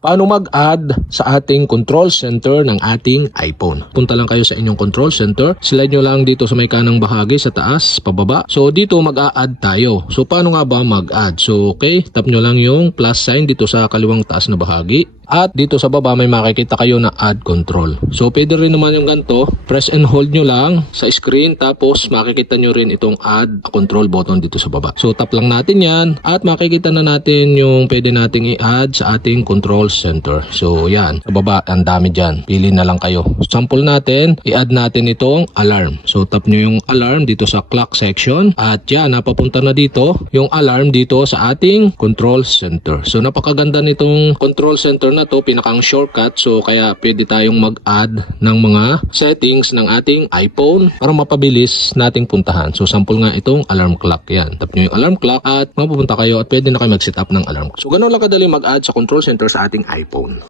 Paano mag-add sa ating control center ng ating iPhone? Punta lang kayo sa inyong control center. Slide nyo lang dito sa may kanang bahagi sa taas, pababa. So dito mag-a-add tayo. So paano nga ba mag-add? So okay, tap nyo lang yung plus sign dito sa kaliwang taas na bahagi. At dito sa baba may makikita kayo na add control. So pwede rin naman yung ganito. Press and hold nyo lang sa screen. Tapos makikita nyo rin itong add a control button dito sa baba. So tap lang natin yan. At makikita na natin yung pwede nating i-add sa ating control center. So yan. Sa baba ang dami dyan. Pili na lang kayo. Sample natin. I-add natin itong alarm. So tap nyo yung alarm dito sa clock section. At yan. Napapunta na dito yung alarm dito sa ating control center. So napakaganda nitong control center na to, pinakang shortcut. So kaya pwede tayong mag-add ng mga settings ng ating iPhone para mapabilis nating puntahan. So sample nga itong alarm clock. Yan, tap nyo yung alarm clock at mapupunta kayo at pwede na kayo mag-set up ng alarm. So ganun lang kadali mag-add sa control center sa ating iPhone.